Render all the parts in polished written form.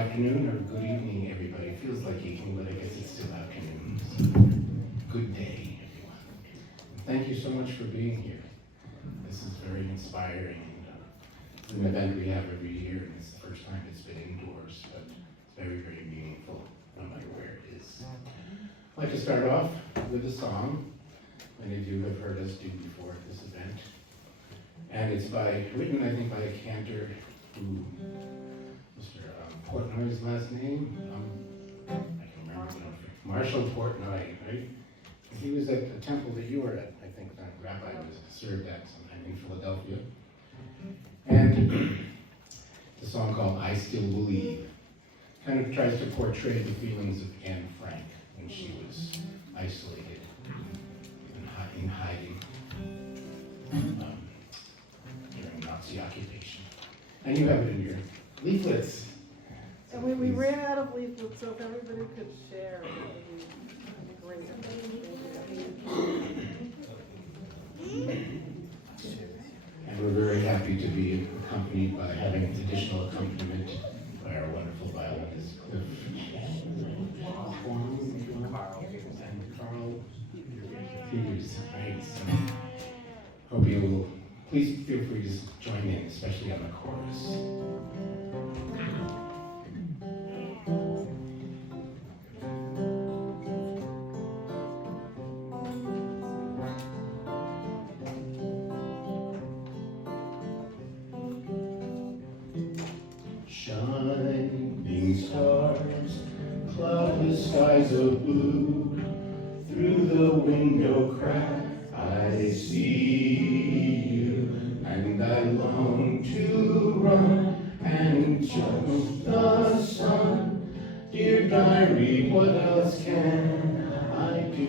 afternoon or good evening, everybody. It feels like evening, but I guess it's still afternoon. So, good day, everyone. Thank you so much for being here. This is very inspiring. It's an event we have every year, and it's the first time it's been indoors, but it's very, very meaningful, no matter where it is. I'd like to start off with a song many of you have heard us do before at this event. And it's written, I think, by a cantor who, Mr. Portnoy's last name, I can remember, Marshall Portnoy, right? He was at the temple that you were at, I think, that Rabbi was served at sometime in Philadelphia. And it's a song called I Still Believe. Kind of tries to portray the feelings of Anne Frank when she was isolated in hiding during Nazi occupation. And you have it in your leaflets. And we ran out of leaflets, so if everybody could share, it would be great. And we're very happy to be accompanied by having additional accompaniment by our wonderful violinist, Chuang and Carl Peters. Right? So, hope you will please feel free to join in, especially on the chorus. Shining stars, cloudless skies of blue, through the window crack I see you, and I long to run and jump the sun. Dear diary, what else can I do?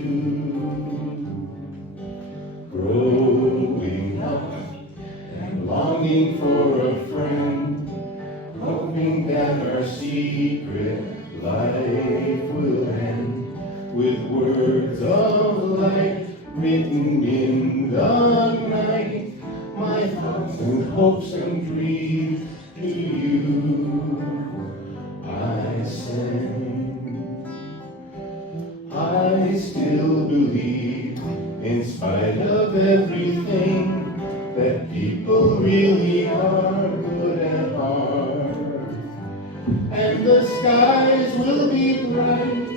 Growing up and longing for a friend, hoping that our secret life will end with words of light written in the night. My thoughts and hopes and dreams to you I send. I still believe, in spite of everything, that people really are good at heart. And the skies will be bright,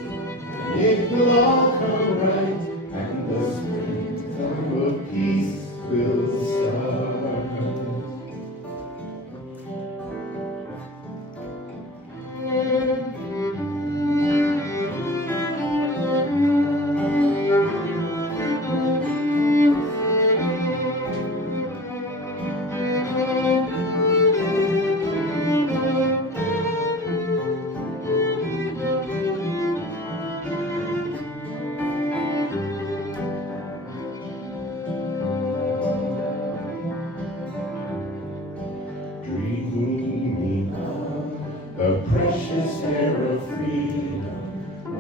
it will all come right, and the springtime of peace will start. Dreaming of the precious air of freedom,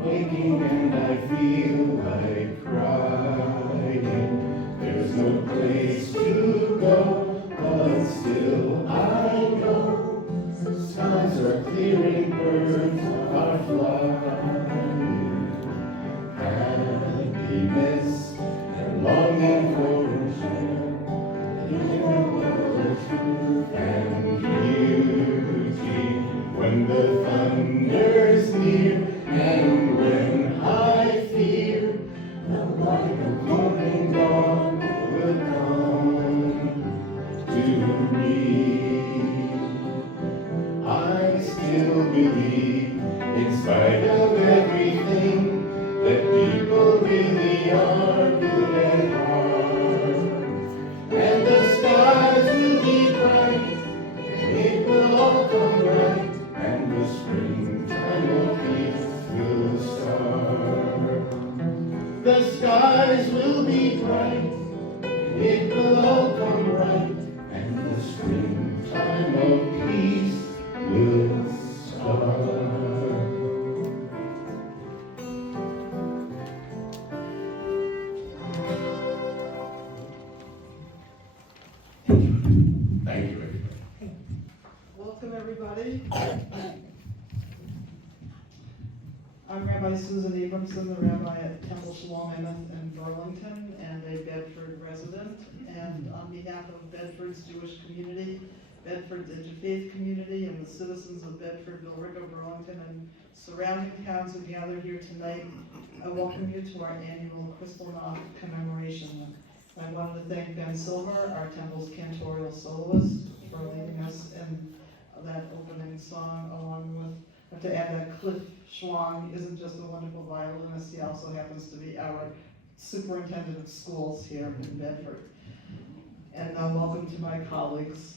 waking and I feel like crying. There's no place to go, but still I know skies are clearing, birds are flying. Happiness and longing for a share in a world of truth and beauty. When the thunder's near and when I fear, the light of morning dawn will come to me. I still believe, in spite of everything, that people really are good at heart. And the skies will be bright, it will all come right, and the springtime of peace will start. The skies will be bright, it will all come right, and the springtime of peace will start. Thank you, everybody. Welcome, everybody. Rabbi Susan Abramson, the rabbi at Temple Shalom Emeth in Burlington, and a Bedford resident. And on behalf of Bedford's Jewish community, Bedford's Interfaith community, and the citizens of Bedford, Billerica, Burlington, and surrounding towns who gather here tonight, I welcome you to our annual Kristallnacht commemoration. I wanted to thank Ben Silver, our Temple's Cantorial Soloist, for leading us in that opening song, along with, I have to add that Cliff Chuang isn't just a wonderful violinist, he also happens to be our superintendent of schools here in Bedford. And welcome to my colleagues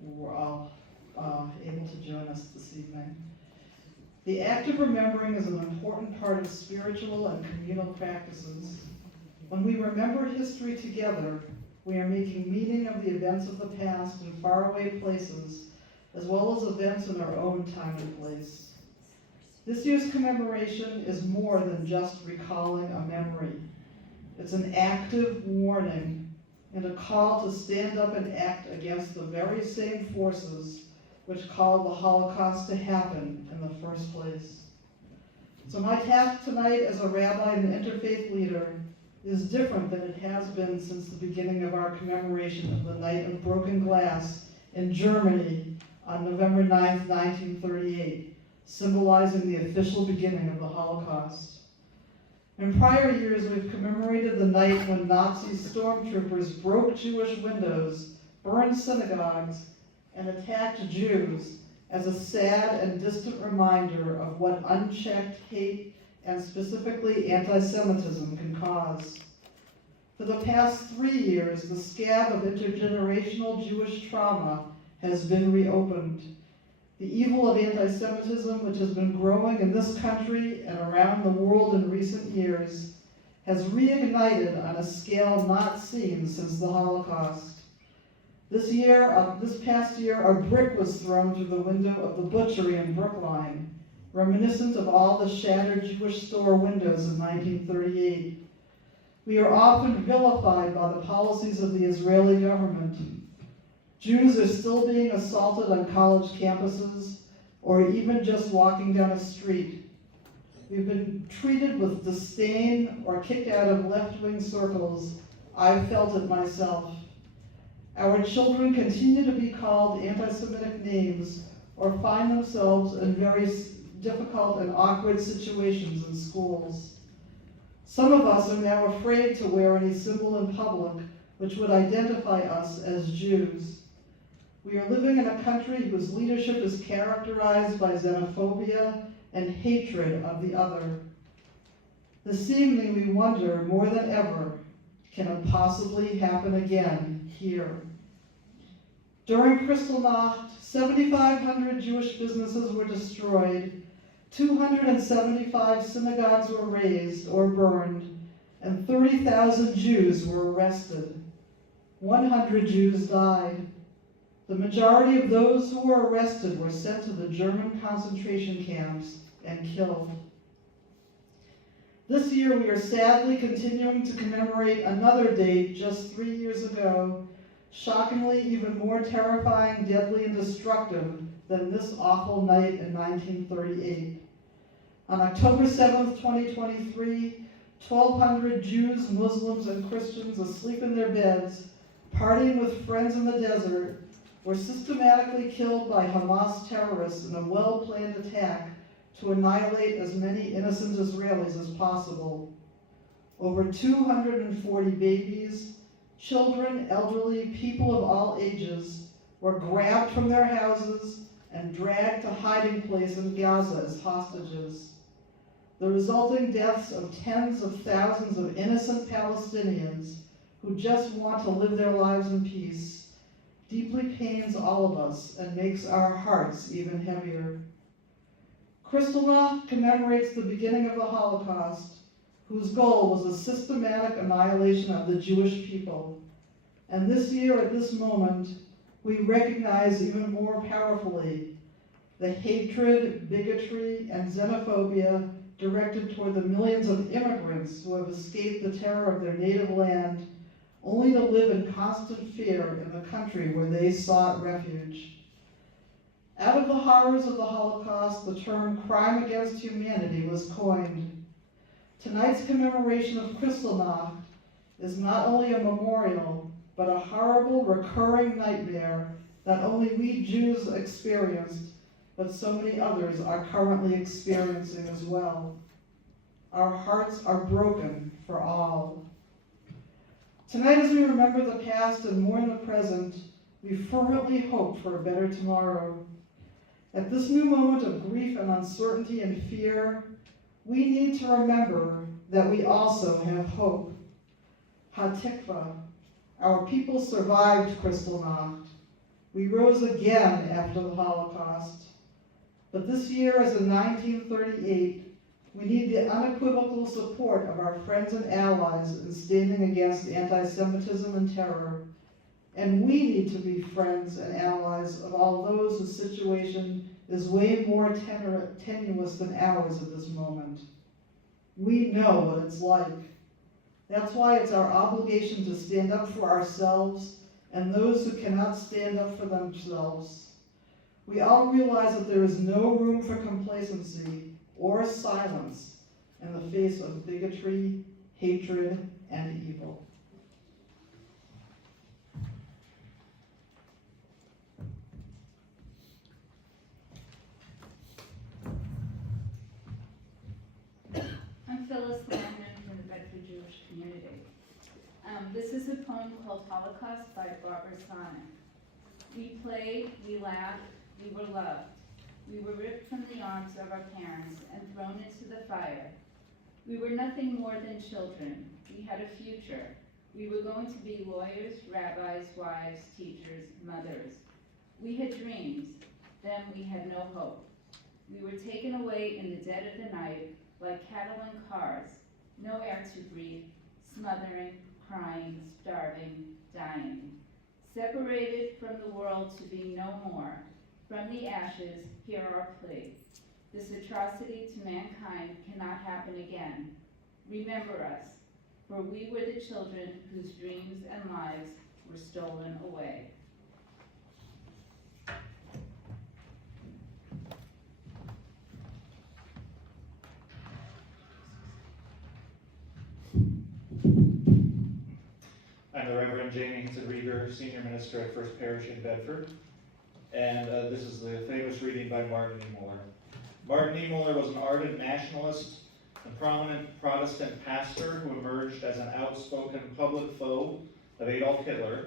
who were all able to join us this evening. The act of remembering is an important part of spiritual and communal practices. When we remember history together, we are making meaning of the events of the past in faraway places, as well as events in our own time and place. This year's commemoration is more than just recalling a memory. It's an active warning and a call to stand up and act against the very same forces which caused the Holocaust to happen in the first place. So my task tonight as a rabbi and an interfaith leader is different than it has been since the beginning of our commemoration of the Night of Broken Glass in Germany on November 9th, 1938, symbolizing the official beginning of the Holocaust. In prior years, we've commemorated the night when Nazi stormtroopers broke Jewish windows, burned synagogues, and attacked Jews as a sad and distant reminder of what unchecked hate and specifically anti-Semitism can cause. For the past 3 years, the scab of intergenerational Jewish trauma has been reopened. The evil of anti-Semitism, which has been growing in this country and around the world in recent years, has reignited on a scale not seen since the Holocaust. This past year, a brick was thrown through the window of the butchery in Brookline, reminiscent of all the shattered Jewish store windows of 1938. We are often vilified by the policies of the Israeli government. Jews are still being assaulted on college campuses or even just walking down a street. We've been treated with disdain or kicked out of left-wing circles. I've felt it myself. Our children continue to be called anti-Semitic names or find themselves in very difficult and awkward situations in schools. Some of us are now afraid to wear any symbol in public which would identify us as Jews. We are living in a country whose leadership is characterized by xenophobia and hatred of the other. This evening we wonder more than ever, can it possibly happen again here? During Kristallnacht, 7,500 Jewish businesses were destroyed, 275 synagogues were razed or burned, and 30,000 Jews were arrested. 100 Jews died. The majority of those who were arrested were sent to the German concentration camps and killed. This year we are sadly continuing to commemorate another date just 3 years ago, shockingly even more terrifying, deadly, and destructive than this awful night in 1938. On October 7th, 2023, 1,200 Jews, Muslims, and Christians asleep in their beds, partying with friends in the desert, were systematically killed by Hamas terrorists in a well-planned attack to annihilate as many innocent Israelis as possible. Over 240 babies, children, elderly, people of all ages were grabbed from their houses and dragged to hiding places in Gaza as hostages. The resulting deaths of tens of thousands of innocent Palestinians who just want to live their lives in peace deeply pains all of us and makes our hearts even heavier. Kristallnacht commemorates the beginning of the Holocaust, whose goal was the systematic annihilation of the Jewish people. And this year, at this moment, we recognize even more powerfully the hatred, bigotry, and xenophobia directed toward the millions of immigrants who have escaped the terror of their native land, only to live in constant fear in the country where they sought refuge. Out of the horrors of the Holocaust, the term crime against humanity was coined. Tonight's commemoration of Kristallnacht is not only a memorial, but a horrible recurring nightmare that only we Jews experienced, but so many others are currently experiencing as well. Our hearts are broken for all. Tonight, as we remember the past and mourn the present, we fervently hope for a better tomorrow. At this new moment of grief and uncertainty and fear, we need to remember that we also have hope. Hatikva, our people survived Kristallnacht. We rose again after the Holocaust. But this year, as in 1938, we need the unequivocal support of our friends and allies in standing against anti-Semitism and terror. And we need to be friends and allies of all those whose situation is way more tenuous than ours at this moment. We know what it's like. That's why it's our obligation to stand up for ourselves and those who cannot stand up for themselves. We all realize that there is no room for complacency or silence in the face of bigotry, hatred, and evil. I'm Phyllis Landman from the Bedford Jewish community. This is a poem called Holocaust by Abramson. We played, we laughed, we were loved. We were ripped from the arms of our parents and thrown into the fire. We were nothing more than children. We had a future. We were going to be lawyers, rabbis, wives, teachers, mothers. We had dreams. Then we had no hope. We were taken away in the dead of the night like cattle in cars, no air to breathe, smothering, crying, starving, dying. Separated from the world to be no more. From the ashes, hear our plea. This atrocity to mankind cannot happen again. Remember us, for we were the children whose dreams and lives were stolen away. I'm the Reverend Jamie Hinson-Rieger, Senior Minister at First Parish in Bedford, and this is the famous reading by Martin Niemöller. Martin Niemöller was an ardent nationalist and prominent Protestant pastor who emerged as an outspoken public foe of Adolf Hitler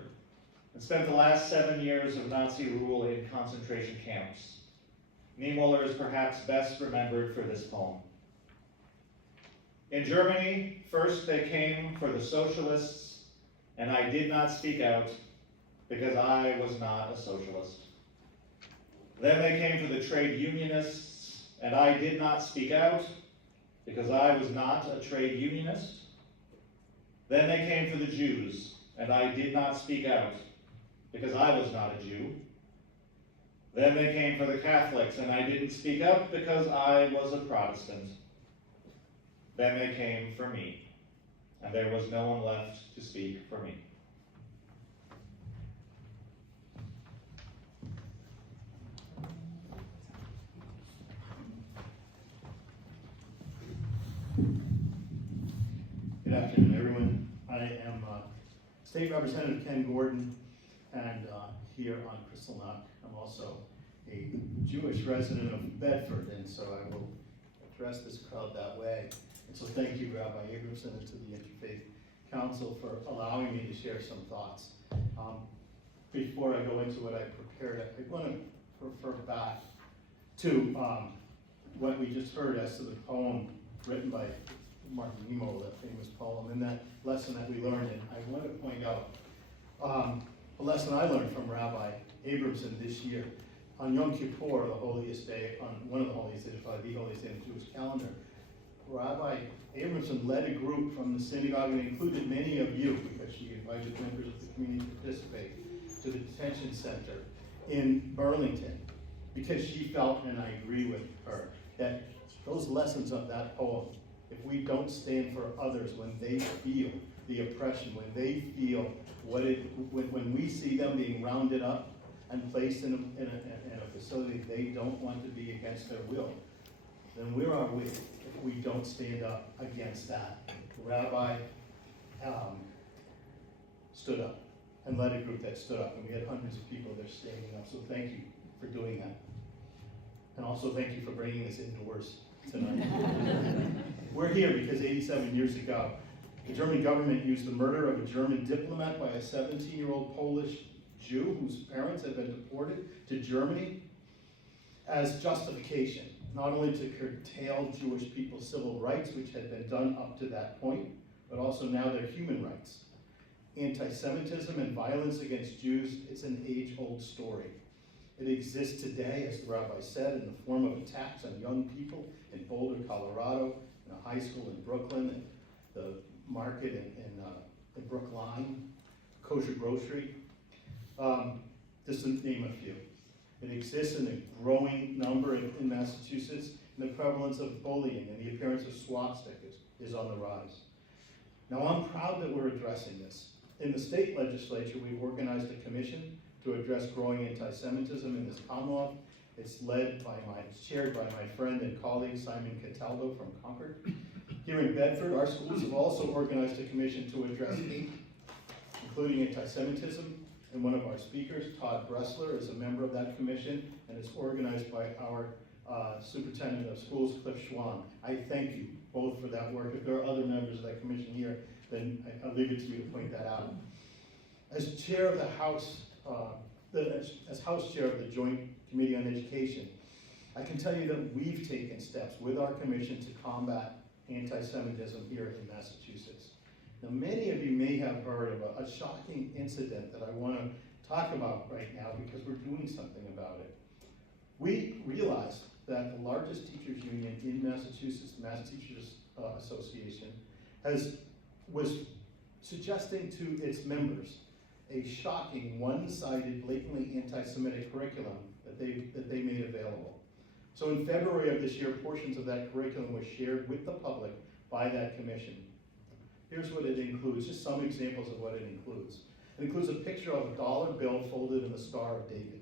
and spent the last 7 years of Nazi rule in concentration camps. Niemöller is perhaps best remembered for this poem. In Germany, first they came for the socialists, and I did not speak out because I was not a socialist. Then they came for the trade unionists, and I did not speak out because I was not a trade unionist. Then they came for the Jews, and I did not speak out because I was not a Jew. Then they came for the Catholics, and I didn't speak up because I was a Protestant. Then they came for me, and there was no one left to speak for me. Good afternoon, everyone. I am State Representative Ken Gordon, and here on Kristallnacht, I'm also a Jewish resident of Bedford, and so I will address this crowd that way. And so thank you, Rabbi Abramson, and to the Interfaith Council for allowing me to share some thoughts. Before I go into what I prepared, I want to refer back to what we just heard as to the poem written by Martin Niemöller, that famous poem, and that lesson that we learned. And I want to point out a lesson I learned from Rabbi Abramson this year. On Yom Kippur, the holiest day, on one of the holiest days, probably the holiest day in the Jewish calendar, Rabbi Abramson led a group from the synagogue, and included many of you, because she invited members of the community to participate, to the detention center in Burlington, because she felt, and I agree with her, that those lessons of that poem, if we don't stand for others when they feel the oppression, when they feel when we see them being rounded up and placed in a facility they don't want to be against their will, then where are we if we don't stand up against that? The Rabbi stood up and led a group that stood up, and we had hundreds of people there standing up, so thank you for doing that. And also thank you for bringing this indoors tonight. We're here because 87 years ago, the German government used the murder of a German diplomat by a 17-year-old Polish Jew whose parents had been deported to Germany as justification, not only to curtail Jewish people's civil rights, which had been done up to that point, but also now their human rights. Anti-Semitism and violence against Jews, it's an age-old story. It exists today, as the Rabbi said, in the form of attacks on young people in Boulder, Colorado, in a high school in Brooklyn, the market in Brookline, kosher grocery, just to name a few. It exists in a growing number in Massachusetts, and the prevalence of bullying and the appearance of swastikas is on the rise. Now, I'm proud that we're addressing this. In the state legislature, we've organized a commission to address growing anti-Semitism in this Commonwealth. It's chaired by my friend and colleague Simon Cataldo from Concord. Here in Bedford, our schools have also organized a commission to address hate, including anti-Semitism, and one of our speakers, Todd Bresler, is a member of that commission, and it's organized by our superintendent of schools, Chuang. I thank you both for that work. If there are other members of that commission here, then I'll leave it to you to point that out. As chair of the House, as House Chair of the Joint Committee on Education, I can tell you that we've taken steps with our commission to combat anti-Semitism here in Massachusetts. Now, many of you may have heard of a shocking incident that I want to talk about right now because we're doing something about it. We realized that the largest teachers union in Massachusetts, the Mass Teachers Association, was suggesting to its members a shocking, one-sided, blatantly anti-Semitic curriculum that they made available. So in February of this year, portions of that curriculum were shared with the public by that commission. Here's what it includes, just some examples of what it includes. It includes a picture of a dollar bill folded in the Star of David.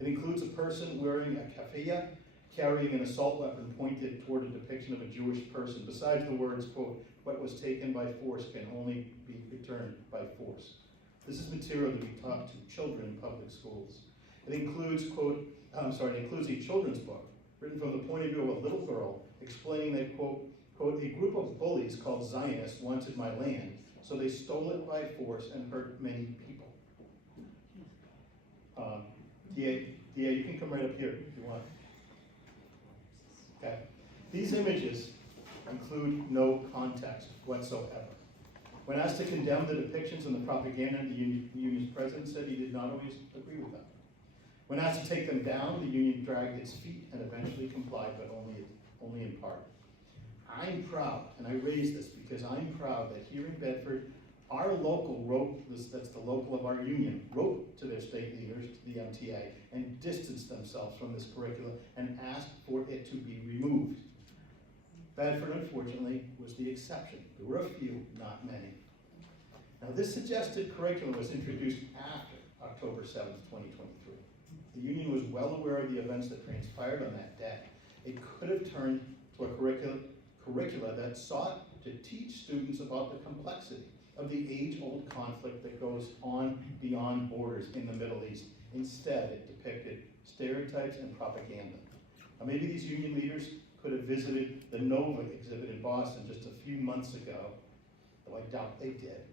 It includes a person wearing a keffiyeh, carrying an assault weapon pointed toward a depiction of a Jewish person, besides the words, quote, "What was taken by force can only be returned by force." This is material to be taught to children in public schools. It includes, it includes a children's book written from the point of view of a little girl explaining that, quote, "A group of bullies called Zionists wanted my land, so they stole it by force and hurt many people." DA, you can come right up here if you want. Okay. These images include no context whatsoever. When asked to condemn the depictions and the propaganda, the union's president said he did not always agree with them. When asked to take them down, the union dragged its feet and eventually complied, but only in part. I'm proud, and I raise this because I'm proud that here in Bedford, our local that's the local of our union, wrote to their state leaders, to the MTA, and distanced themselves from this curriculum and asked for it to be removed. Bedford, unfortunately, was the exception. There were a few, not many. Now, this suggested curriculum was introduced after October 7th, 2023. The union was well aware of the events that transpired on that day. It could have turned to a curricula that sought to teach students about the complexity of the age-old conflict that goes on beyond borders in the Middle East. Instead, it depicted stereotypes and propaganda. Now, maybe these union leaders could have visited the Nova exhibit in Boston just a few months ago, though I doubt they did.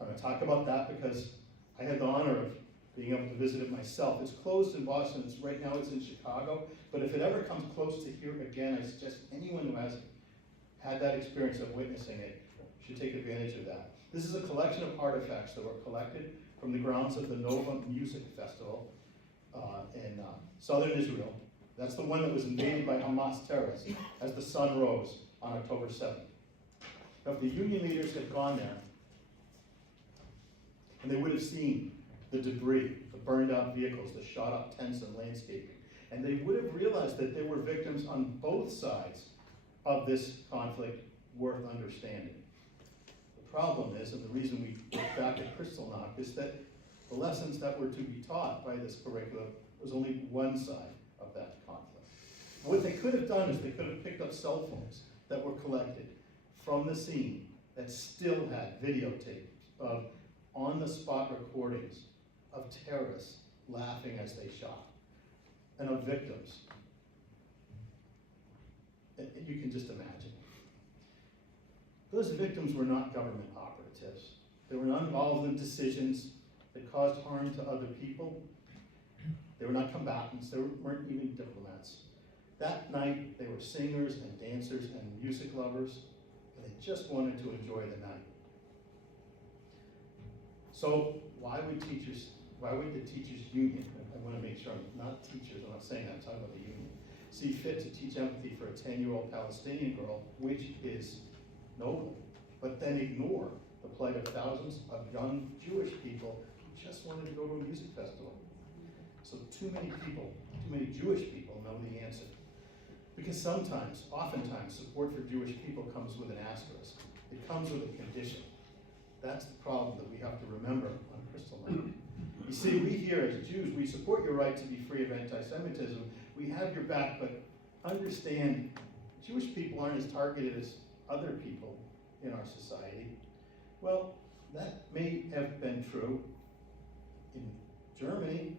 I'm going to talk about that because I had the honor of being able to visit it myself. It's closed in Boston. Right now it's in Chicago, but if it ever comes close to here again, I suggest anyone who has had that experience of witnessing it should take advantage of that. This is a collection of artifacts that were collected from the grounds of the Nova Music Festival in southern Israel. That's the one that was invaded by Hamas terrorists as the sun rose on October 7th. Now, if the union leaders had gone there, and they would have seen the debris, the burned out vehicles, the shot up tents and landscaping, and they would have realized that there were victims on both sides of this conflict worth understanding. The problem is, and the reason we look back at Kristallnacht, is that The lessons that were to be taught by this curriculum was only one side of that conflict. What they could have done is they could have picked up cell phones that were collected from the scene that still had videotapes of on-the-spot recordings of terrorists laughing as they shot, and of victims. And you can just imagine. Those victims were not government operatives. They were not involved in decisions that caused harm to other people. They were not combatants. They weren't even diplomats. That night, they were singers and dancers and music lovers, and they just wanted to enjoy the night. So why would the teachers union, I want to make sure I'm not teachers, I'm not saying that, I'm talking about the union, see fit to teach empathy for a 10-year-old Palestinian girl, which is noble, but then ignore the plight of thousands of young Jewish people who just wanted to go to a music festival? So too many Jewish people know the answer. Because oftentimes, support for Jewish people comes with an asterisk. It comes with a condition. That's the problem that we have to remember on Kristallnacht. You see, we here as Jews, we support your right to be free of anti-Semitism. We have your back, but understand, Jewish people aren't as targeted as other people in our society. Well, that may have been true in Germany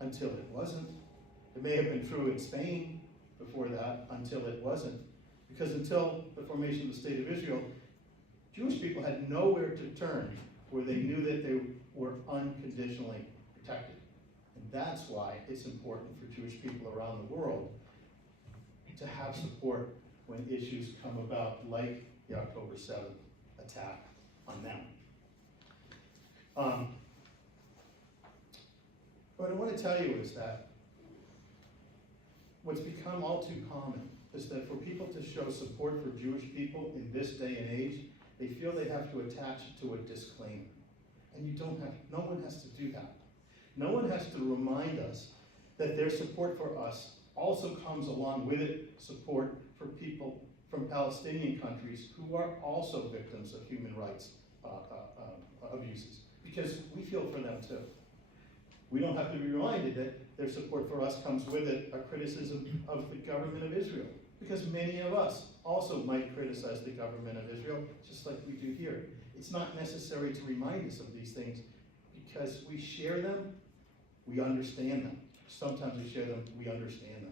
until it wasn't. It may have been true in Spain before that until it wasn't. Because until the formation of the State of Israel, Jewish people had nowhere to turn where they knew that they were unconditionally protected. And that's why it's important for Jewish people around the world to have support when issues come about, like the October 7th attack on them. What I want to tell you is that what's become all too common is that for people to show support for Jewish people in this day and age, they feel they have to attach it to a disclaimer. And no one has to do that. No one has to remind us that their support for us also comes along with it support for people from Palestinian countries who are also victims of human rights abuses, because we feel for them too. We don't have to be reminded that their support for us comes with it a criticism of the government of Israel, because many of us also might criticize the government of Israel, just like we do here. It's not necessary to remind us of these things, because we share them, we understand them. Sometimes we share them, we understand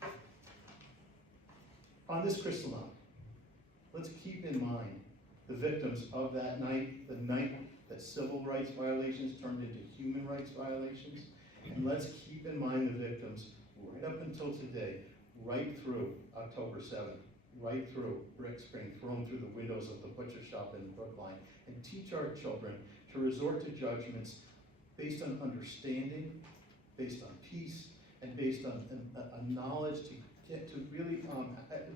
them. On this Kristallnacht, let's keep in mind the victims of that night, the night that civil rights violations turned into human rights violations. And let's keep in mind the victims right up until today, right through October 7th, right through bricks being thrown through the windows of the butcher shop in Brookline, and teach our children to resort to judgments based on understanding, based on peace, and based on a knowledge to get to really,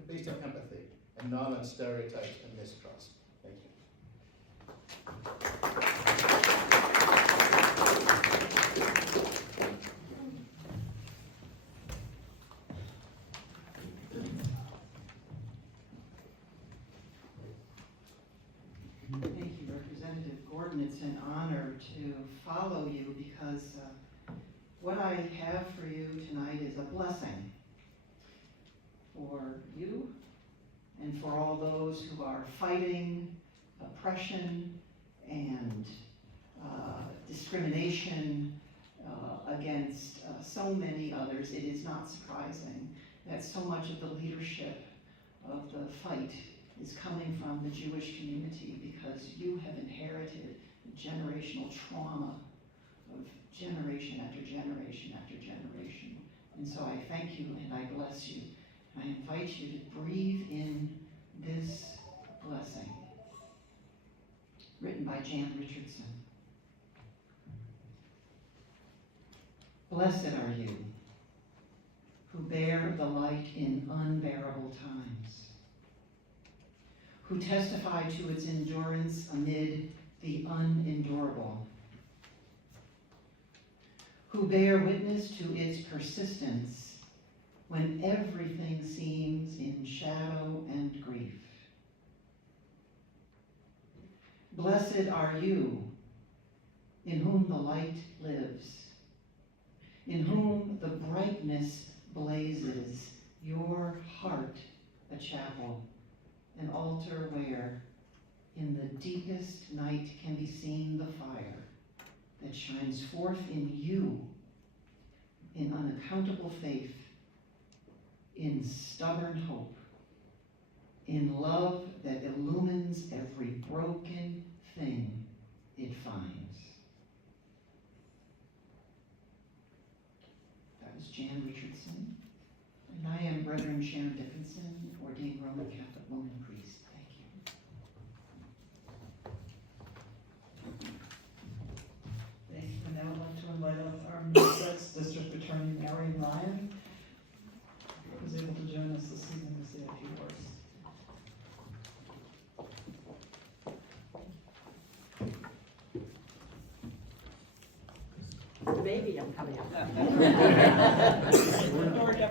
based on empathy, and not on stereotypes and mistrust. Thank you. Thank you, Representative Gordon. It's an honor to follow you because what I have for you tonight is a blessing for you and for all those who are fighting oppression and discrimination against so many others. It is not surprising that so much of the leadership of the fight is coming from the Jewish community, because you have inherited the generational trauma of generation after generation after generation. And so I thank you and I bless you. I invite you to breathe in this blessing, written by Jan Richardson. Blessed are you who bear the light in unbearable times, who testify to its endurance amid the unendurable, who bear witness to its persistence when everything seems in shadow and grief. Blessed are you, in whom the light lives, in whom the brightness blazes, your heart a chapel, an altar where in the deepest night can be seen the fire that shines forth in you, in unaccountable faith, in stubborn hope, in love that illumines every broken thing it finds. That was Jan Richardson. And I am Reverend Sharon Dickinson, ordained Roman Catholic woman priest. Thank you. Thank you. And now I'd like to invite up our Middlesex District Attorney, Marian, who's able to join us this evening to say a few words. The baby don't come out. I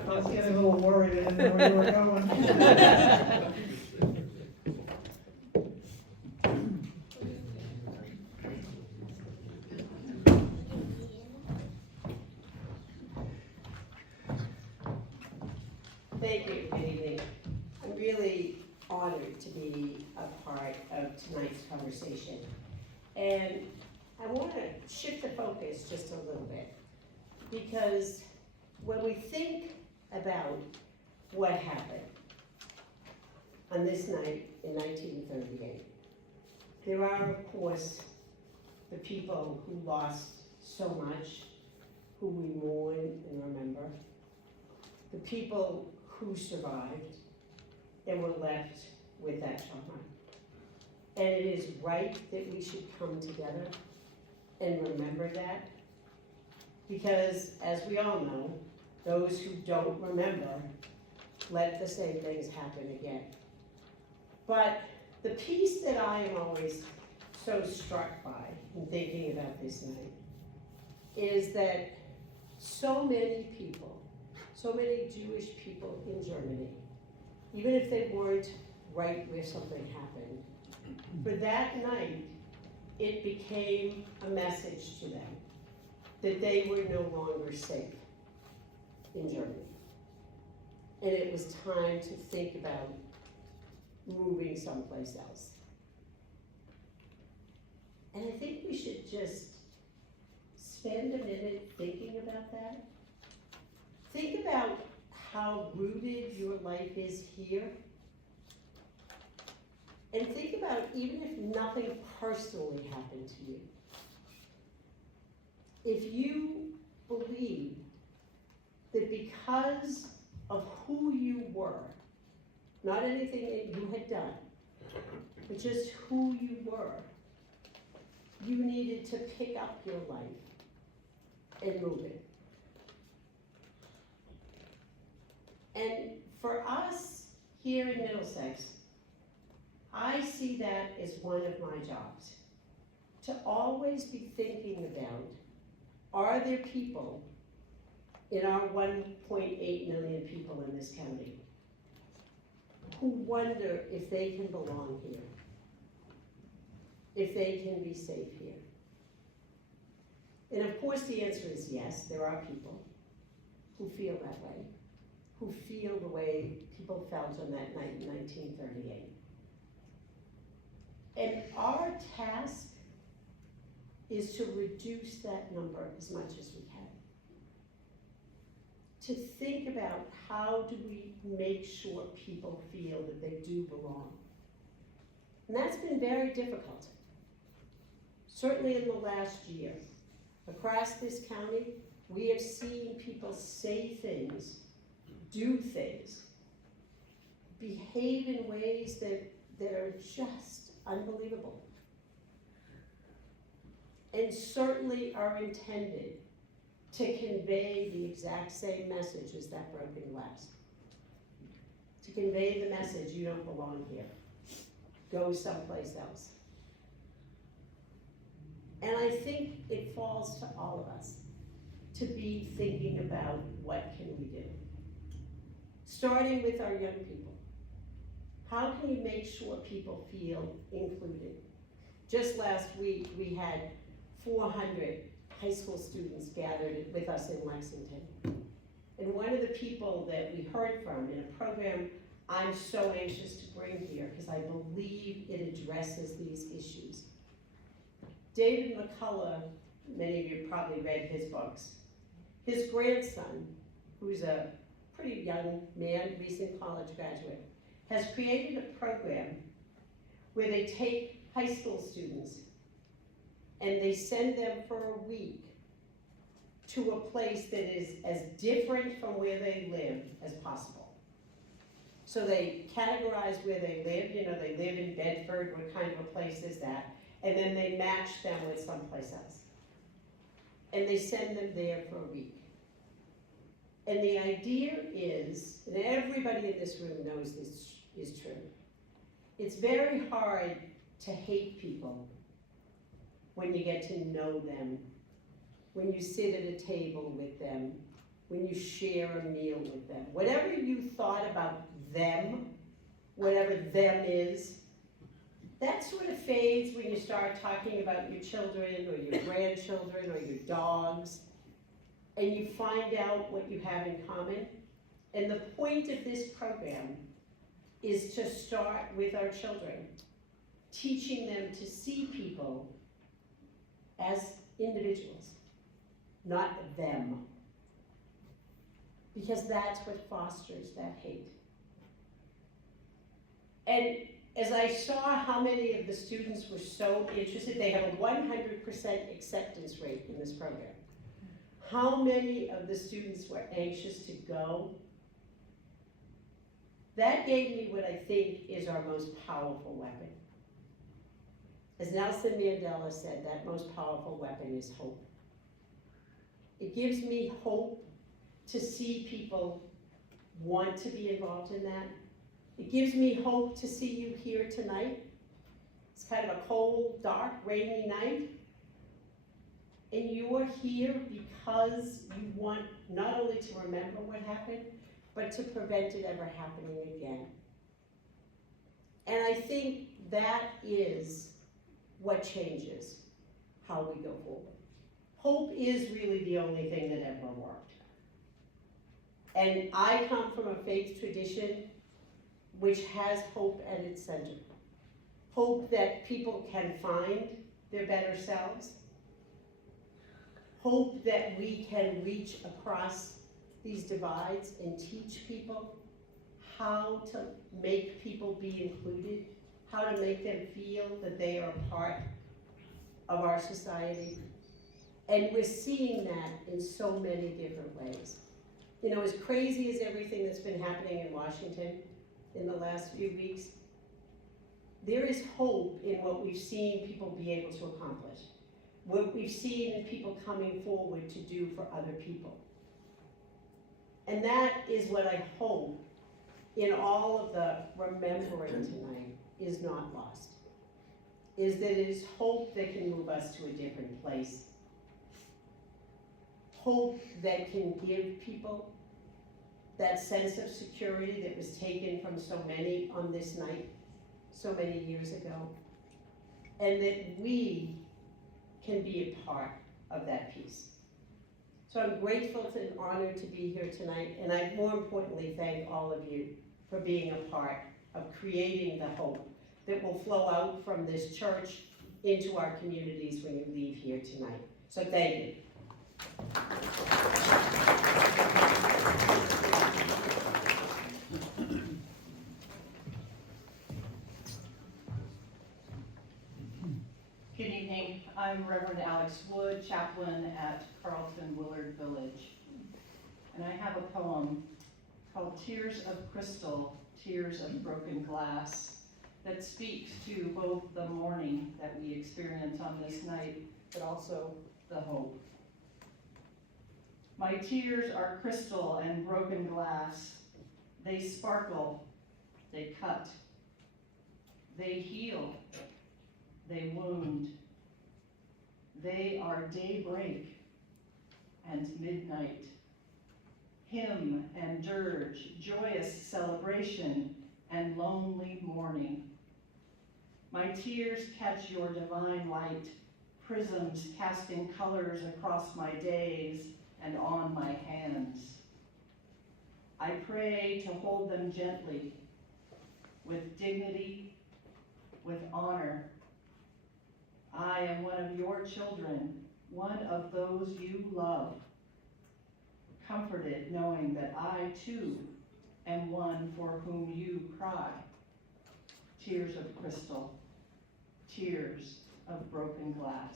was getting a little worried, I didn't know where you were going. Thank you, good evening. I'm really honored to be a part of tonight's conversation. And I want to shift the focus just a little bit, because when we think about what happened on this night in 1938, there are, of course, the people who lost so much, who we mourn and remember, the people who survived and were left with that trauma. And it is right that we should come together and remember that, because as we all know, those who don't remember let the same things happen again. But the piece that I am always so struck by in thinking about this night is that so many people, so many Jewish people in Germany, even if they weren't right where something happened, for that night, it became a message to them that they were no longer safe in Germany. And it was time to think about moving someplace else. And I think we should just spend a minute thinking about that. Think about how rooted your life is here. And think about even if nothing personally happened to you. If you believe that because of who you were, not anything that you had done, but just who you were, you needed to pick up your life and move it. And for us here in Middlesex, I see that as one of my jobs, to always be thinking about, are there people in our 1.8 million people in this county who wonder if they can belong here, if they can be safe here? And of course the answer is yes, there are people who feel that way, who feel the way people felt on that night in 1938. And our task is to reduce that number as much as we can. To think about how do we make sure people feel that they do belong. And that's been very difficult. Certainly in the last year, across this county, we have seen people say things, do things, behave in ways that are just unbelievable. And certainly are intended to convey the exact same message as that broken glass. To convey the message, you don't belong here. Go someplace else. And I think it falls to all of us to be thinking about what can we do. Starting with our young people. How can we make sure people feel included? Just last week, we had 400 high school students gathered with us in Lexington. And one of the people that we heard from in a program I'm so anxious to bring here, because I believe it addresses these issues. David McCullough, many of you probably read his books. His grandson, who's a pretty young man, recent college graduate, has created a program where they take high school students and they send them for a week to a place that is as different from where they live as possible. So they categorize where they live, you know, they live in Bedford, what kind of a place is that? And then they match them with someplace else. And they send them there for a week. And the idea is, and everybody in this room knows this is true, it's very hard to hate people when you get to know them, when you sit at a table with them, when you share a meal with them. Whatever you thought about them, whatever them is, that sort of fades when you start talking about your children or your grandchildren or your dogs, and you find out what you have in common. And the point of this program is to start with our children, teaching them to see people as individuals, not them. Because that's what fosters that hate. And as I saw how many of the students were so interested, they have a 100% acceptance rate in this program. How many of the students were anxious to go? That gave me what I think is our most powerful weapon. As Nelson Mandela said, that most powerful weapon is hope. It gives me hope to see people want to be involved in that. It gives me hope to see you here tonight. It's kind of a cold, dark, rainy night. And you are here because you want not only to remember what happened, but to prevent it ever happening again. And I think that is what changes how we go forward. Hope is really the only thing that ever worked. And I come from a faith tradition which has hope at its center. Hope that people can find their better selves. Hope that we can reach across these divides and teach people how to make people be included, how to make them feel that they are a part of our society. And we're seeing that in so many different ways. You know, as crazy as everything that's been happening in Washington in the last few weeks, there is hope in what we've seen people be able to accomplish, what we've seen in people coming forward to do for other people. And that is what I hope in all of the remembering tonight is not lost, is that it is hope that can move us to a different place. Hope that can give people that sense of security that was taken from so many on this night, so many years ago, and that we can be a part of that peace. So I'm grateful and honored to be here tonight, and I more importantly thank all of you for being a part of creating the hope that will flow out from this church into our communities when you leave here tonight. So thank you. Good evening. I'm Reverend Alex Wood, chaplain at Carlton Willard Village. And I have a poem called Tears of Crystal, Tears of Broken Glass that speaks to both the mourning that we experience on this night, but also the hope. My tears are crystal and broken glass. They sparkle, they cut, they heal, they wound. They are daybreak and midnight, hymn and dirge, joyous celebration and lonely mourning. My tears catch your divine light, prisms casting colors across my days and on my hands. I pray to hold them gently, with dignity, with honor. I am one of your children, one of those you love, comforted knowing that I too am one for whom you cry. Tears of crystal, tears of broken glass.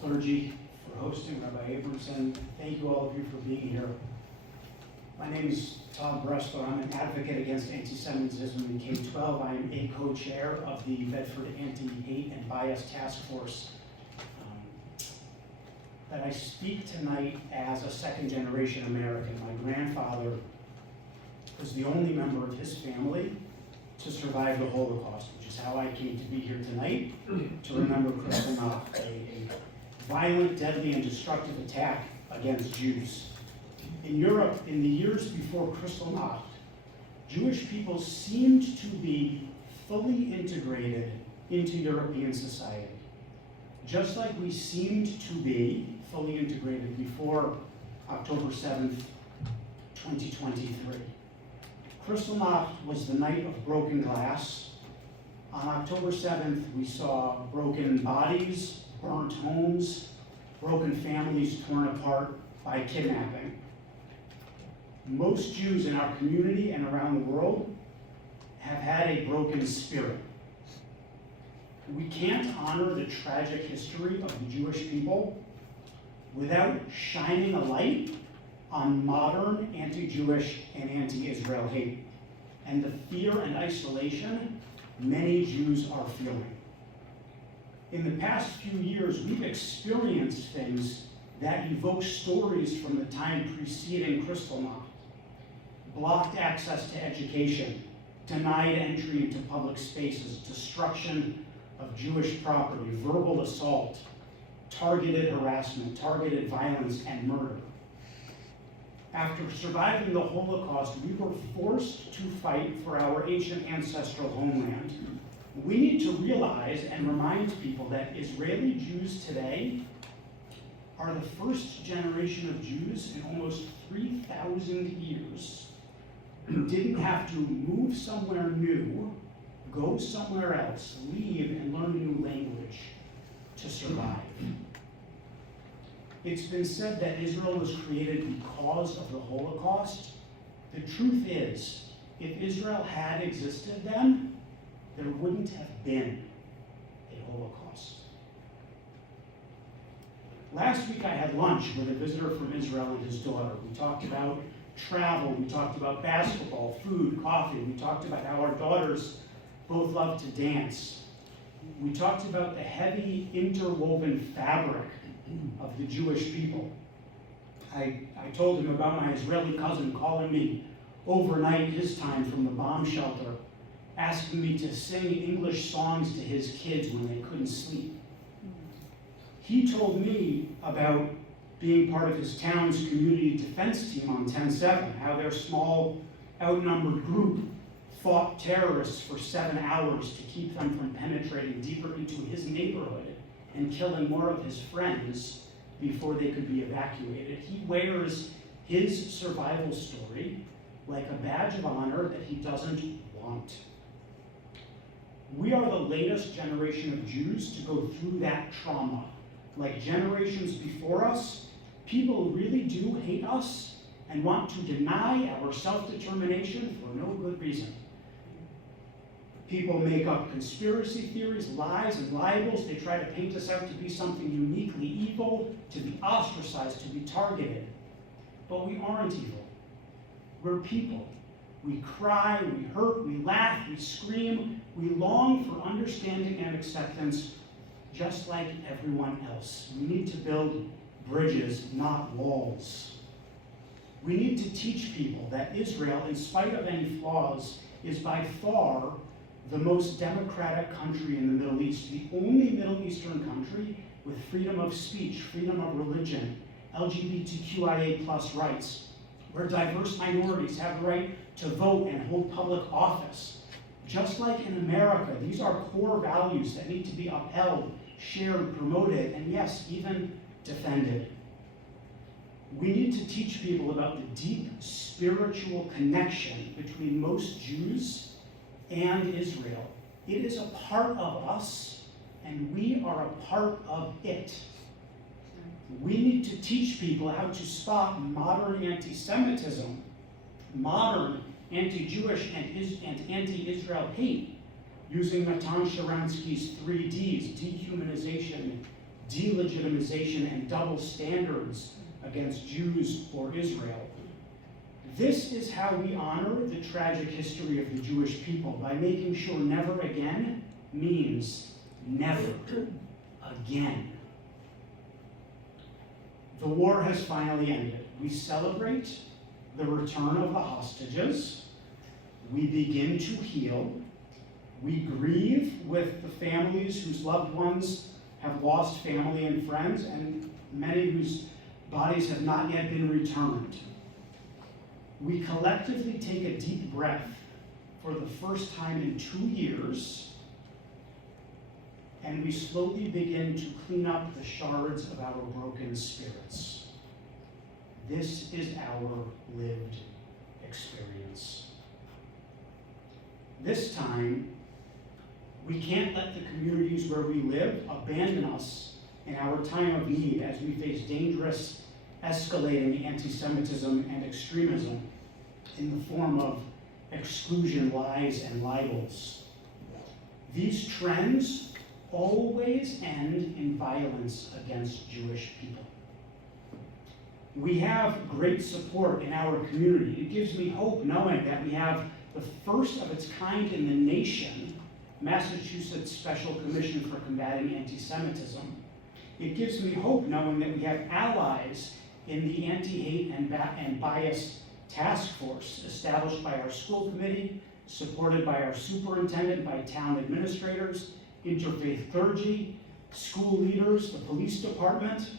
Clergy for hosting, Rabbi Abramson. Thank you all of you for being here. My name is Todd Bresler. I'm an advocate against anti-Semitism in K-12. I am a co-chair of the Bedford Anti-Hate and Bias Task Force. That I speak tonight as a second-generation American. My grandfather was the only member of his family to survive the Holocaust, which is how I came to be here tonight to remember Kristallnacht, a violent, deadly, and destructive attack against Jews. In Europe, in the years before Kristallnacht, Jewish people seemed to be fully integrated into European society, just like we seemed to be fully integrated before October 7th, 2023. Kristallnacht was the night of broken glass. On October 7th, we saw broken bodies, burnt homes, broken families torn apart by kidnapping. Most Jews in our community and around the world have had a broken spirit. We can't honor the tragic history of the Jewish people without shining a light on modern anti-Jewish and anti-Israel hate and the fear and isolation many Jews are feeling. In the past few years, we've experienced things that evoke stories from the time preceding Kristallnacht. Blocked access to education, denied entry into public spaces, destruction of Jewish property, verbal assault, targeted harassment, targeted violence, and murder. After surviving the Holocaust, we were forced to fight for our ancient ancestral homeland. We need to realize and remind people that Israeli Jews today are the first generation of Jews in almost 3,000 years who didn't have to move somewhere new, go somewhere else, leave and learn a new language to survive. It's been said that Israel was created because of the Holocaust. The truth is, if Israel had existed then, there wouldn't have been a Holocaust. Last week I had lunch with a visitor from Israel and his daughter. We talked about travel, we talked about basketball, food, coffee. We talked about how our daughters both love to dance. We talked about the heavy interwoven fabric of the Jewish people. I told him about my Israeli cousin calling me overnight his time from the bomb shelter, asking me to sing English songs to his kids when they couldn't sleep. He told me about being part of his town's community defense team on 10/7, how their small, outnumbered group fought terrorists for 7 hours to keep them from penetrating deeper into his neighborhood and killing more of his friends before they could be evacuated. He wears his survival story like a badge of honor that he doesn't want. We are the latest generation of Jews to go through that trauma. Like generations before us, people really do hate us and want to deny our self-determination for no good reason. People make up conspiracy theories, lies, and libels. They try to paint us out to be something uniquely evil, to be ostracized, to be targeted. But we aren't evil. We're people. We cry, we hurt, we laugh, we scream, we long for understanding and acceptance, just like everyone else. We need to build bridges, not walls. We need to teach people that Israel, in spite of any flaws, is by far the most democratic country in the Middle East, the only Middle Eastern country with freedom of speech, freedom of religion, LGBTQIA+ rights, where diverse minorities have the right to vote and hold public office. Just like in America, these are core values that need to be upheld, shared, promoted, and yes, even defended. We need to teach people about the deep spiritual connection between most Jews and Israel. It is a part of us, and we are a part of it. We need to teach people how to spot modern anti-Semitism, modern anti-Jewish and anti-Israel hate, using Natan Sharansky's 3 Ds, dehumanization, delegitimization, and double standards against Jews or Israel. This is how we honor the tragic history of the Jewish people, by making sure never again means never again. The war has finally ended. We celebrate the return of the hostages. We begin to heal. We grieve with the families whose loved ones have lost family and friends, and many whose bodies have not yet been returned. we collectively take a deep breath for the first time in 2 years, and we slowly begin to clean up the shards of our broken spirits. This is our lived experience. This time, we can't let the communities where we live abandon us in our time of need as we face dangerous, escalating anti-Semitism and extremism in the form of exclusion, lies, and libels. These trends always end in violence against Jewish people. We have great support in our community. It gives me hope knowing that we have the first of its kind in the nation, Massachusetts Special Commission for Combating Anti-Semitism. It gives me hope knowing that we have allies in the Anti-Hate and Bias Task Force established by our school committee, supported by our superintendent, by town administrators, interfaith clergy, school leaders, the police department.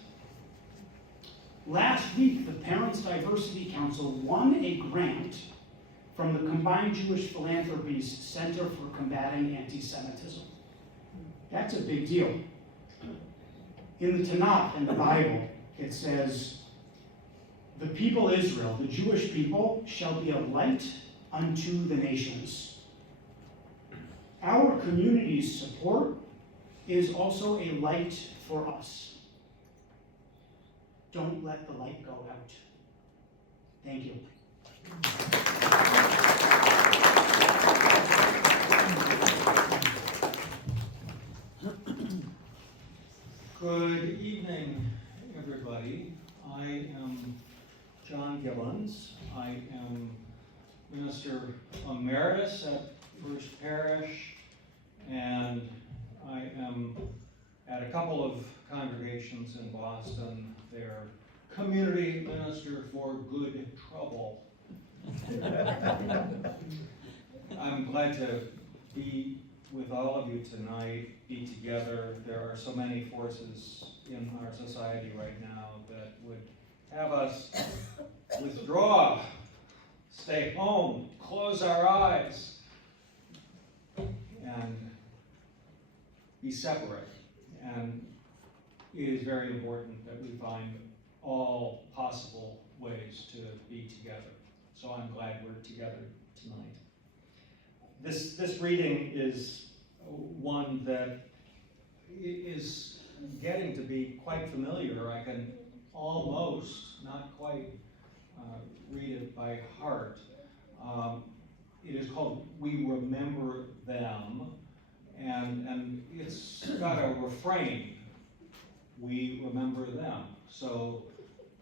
Last week, the Parents Diversity Council won a grant from the Combined Jewish Philanthropies Center for Combating Anti-Semitism. That's a big deal. In the Tanakh, in the Bible, it says, "The people Israel, the Jewish people, shall be a light unto the nations." Our community's support is also a light for us. Don't let the light go out. Thank you. Good evening, everybody. I am John Gillens. I am Minister Emeritus at First Parish, and I am at a couple of congregations in Boston. They're community minister for good trouble. I'm glad to be with all of you tonight, be together. There are so many forces in our society right now that would have us withdraw, stay home, close our eyes, and be separate. And it is very important that we find all possible ways to be together. So I'm glad we're together tonight. This reading is one that is getting to be quite familiar. I can almost, not quite, read it by heart. It is called "We Remember Them," and it's got a refrain, "We remember them." So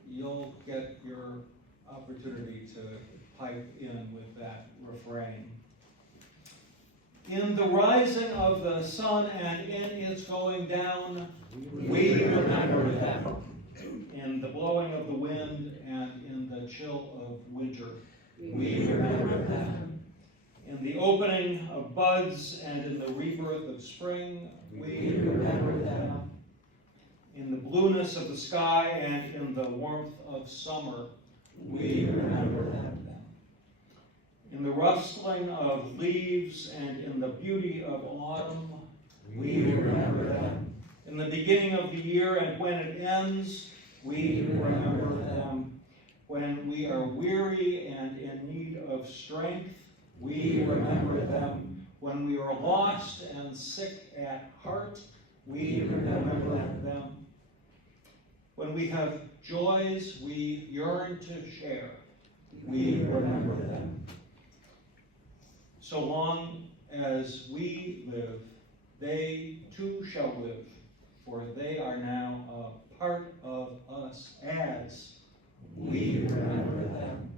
you'll get your opportunity to pipe in with that refrain. In the rising of the sun and in its going down, we remember them. In the blowing of the wind and in the chill of winter, we remember them. In the opening of buds and in the rebirth of spring, we remember them. In the blueness of the sky and in the warmth of summer, we remember them. In the rustling of leaves and in the beauty of autumn, we remember them. In the beginning of the year and when it ends, we remember them. When we are weary and in need of strength, we remember them. When we are lost and sick at heart, we remember them. When we have joys we yearn to share, we remember them. So long as we live, they too shall live, for they are now a part of us as we remember them.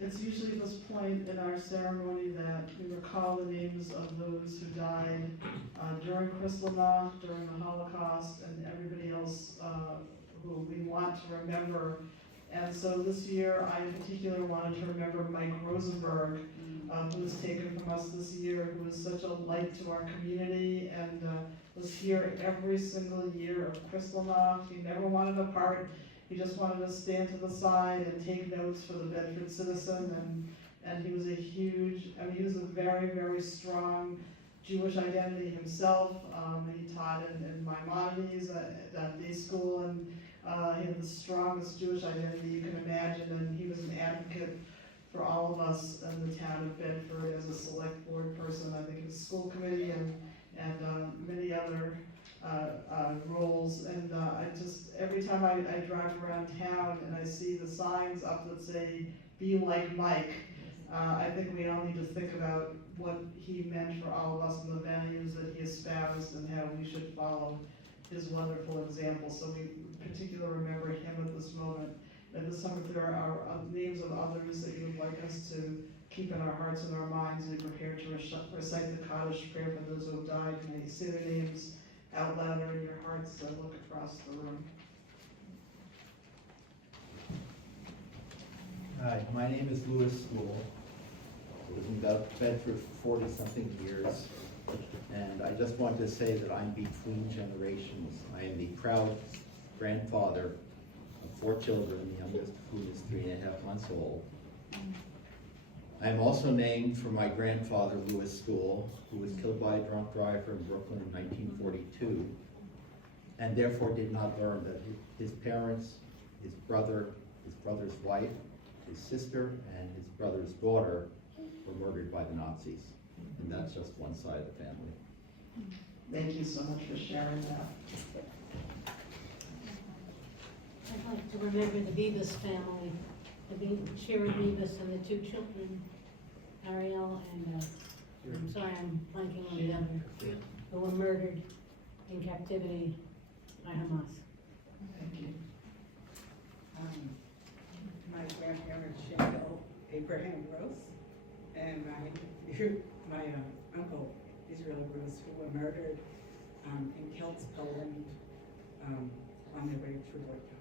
It's usually this point in our ceremony that we recall the names of those who died during Kristallnacht, during the Holocaust, and everybody else who we want to remember. And so this year, I in particular wanted to remember Mike Rosenberg, who was taken from us this year, who was such a light to our community and was here every single year of Kristallnacht. He never wanted a part. He just wanted to stand to the side and take notes for the Bedford citizen, and he was a huge, I mean, he was a very, very strong Jewish identity himself. He taught in Maimonides at day school, and he had the strongest Jewish identity you can imagine, and he was an advocate for all of us in the town of Bedford as a select board person. I think he was school committee and many other roles. And I just, every time I drive around town and I see the signs up that say, "Be like Mike," I think we all need to think about what he meant for all of us and the values that he espoused and how we should follow his wonderful example. So we particularly remember him at this moment. At this time, if there are names of others that you would like us to keep in our hearts and our minds, we prepare to recite the Kaddish prayer for those who have died. May you say their names out loud or in your hearts as I look across the room. Hi, my name is Louis School. I was in Bedford for 40-something years, and I just want to say that I'm between generations. I am the proud grandfather of 4 children, the youngest of whom is 3.5 months old. I am also named for my grandfather, Louis School, who was killed by a drunk driver in Brooklyn in 1942, and therefore did not learn that his parents, his brother's wife, his sister, and his brother's daughter were murdered by the Nazis. And that's just one side of the family. Thank you so much for sharing that. I'd like to remember the Beavis family, Sharon Beavis and the 2 children, Ariel and, I'm sorry, I'm blanking on the other, who were murdered in captivity by Hamas. Thank you. My grandparents, Shango Abraham Gross, and my uncle, Israel Gross, who were murdered in Kielce, Poland, on their way to Warsaw.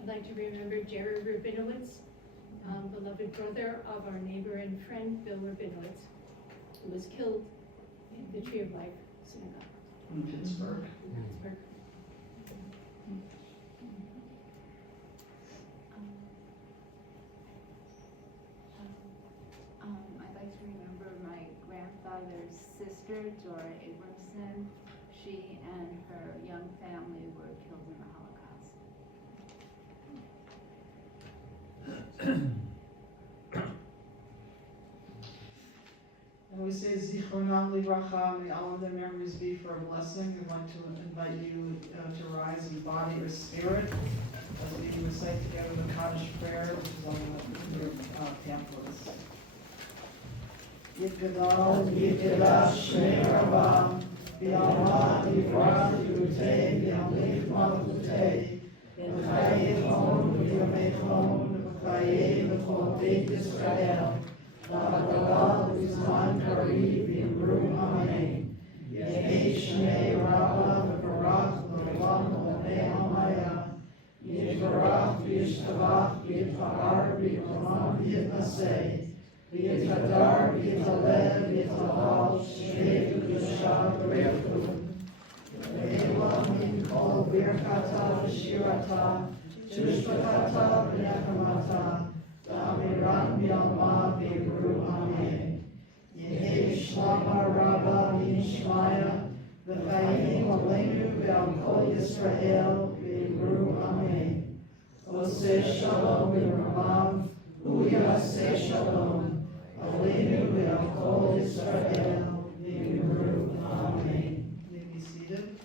I'd like to remember Jerry Rabinowitz, beloved brother of our neighbor and friend Bill Rabinowitz, who was killed in the Tree of Life synagogue. In Pittsburgh. Pittsburgh. I'd like to remember my grandfather's sister, Dora Abramson. She and her young family were killed in the Holocaust. And we say, Zichronam Livracha, may all of their memories be for a blessing. I'd like to invite you to rise in body or spirit as we recite together the Kaddish prayer, which is on your pamphlets. Yitgadal, Yitgadash, Shnei Rabba, B'Alma, Yivrach, Yutei, B'Amlich, Malchutei, B'Chayei Chon, B'Yomei Chon, B'Chayei B'Chol Beit Yisrael, B'Haggadah, B'Zman Kariv, B'Yimru Amen. Yehei Shnei Rabba, B'Barach, B'Olam, B'Nei Amaya, Yitbarach, B'Yishtavach, B'Yitfa'ar, B'Yitramam, B'Yitnasei, B'Yitadar, B'Yitaleh, B'Yitahal, Shnei B'Yusha, B'Rechu, B'Elam, B'Kol, Birchata, B'Shirata, Tushbachata, B'Nechamata, B'Amiran, B'Alma, B'Yibru, Amen. Yehei Shlama Rabba, B'Yishmaya, B'Chayim Aleinu, B'Al Kol Yisrael, B'Yibru, Amen. Oseh Shalom, B'Ramav, Uyaseh Shalom, Aleinu, B'Al Kol Yisrael, B'Yibru, Amen. You may be seated.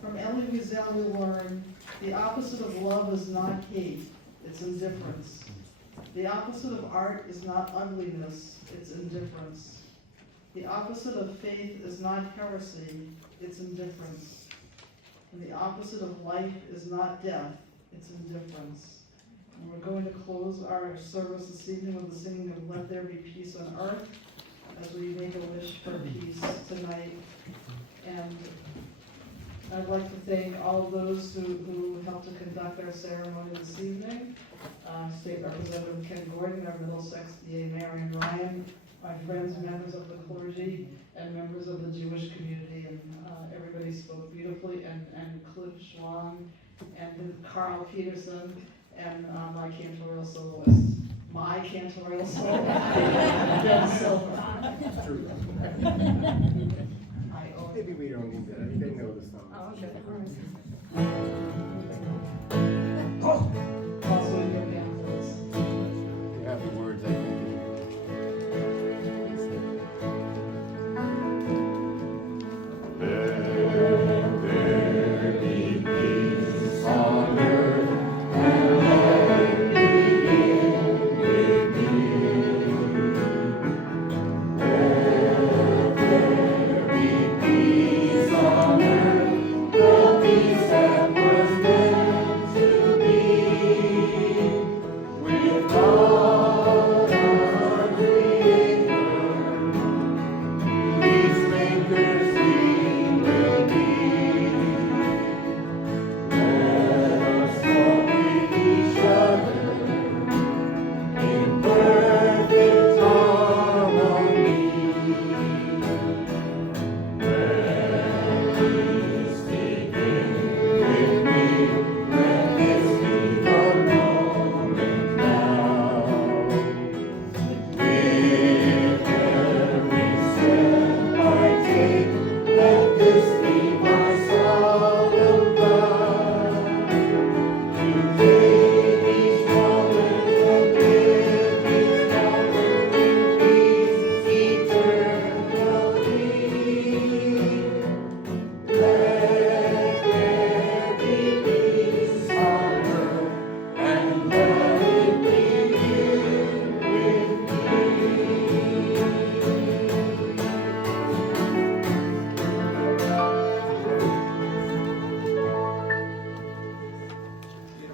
From Elie Wiesel we learn, the opposite of love is not hate, it's indifference. The opposite of art is not ugliness, it's indifference. The opposite of faith is not heresy, it's indifference. And the opposite of life is not death, it's indifference. And we're going to close our service this evening with the singing of Let There Be Peace on Earth as we make a wish for peace tonight. And I'd like to thank all of those who helped to conduct our ceremony this evening. State Representative Ken Gordon, our Middlesex DA Marian Ryan, my friends, members of the clergy, and members of the Jewish community, and everybody spoke beautifully, and Cliff Chuang, and Carl Peterson, and my Cantorial soloist. My Cantorial soloist. Ben Silver. I owe Maybe we don't need that, they know the song. also your pamphlets. You have the words, I think.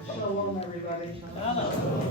Shalom, everybody.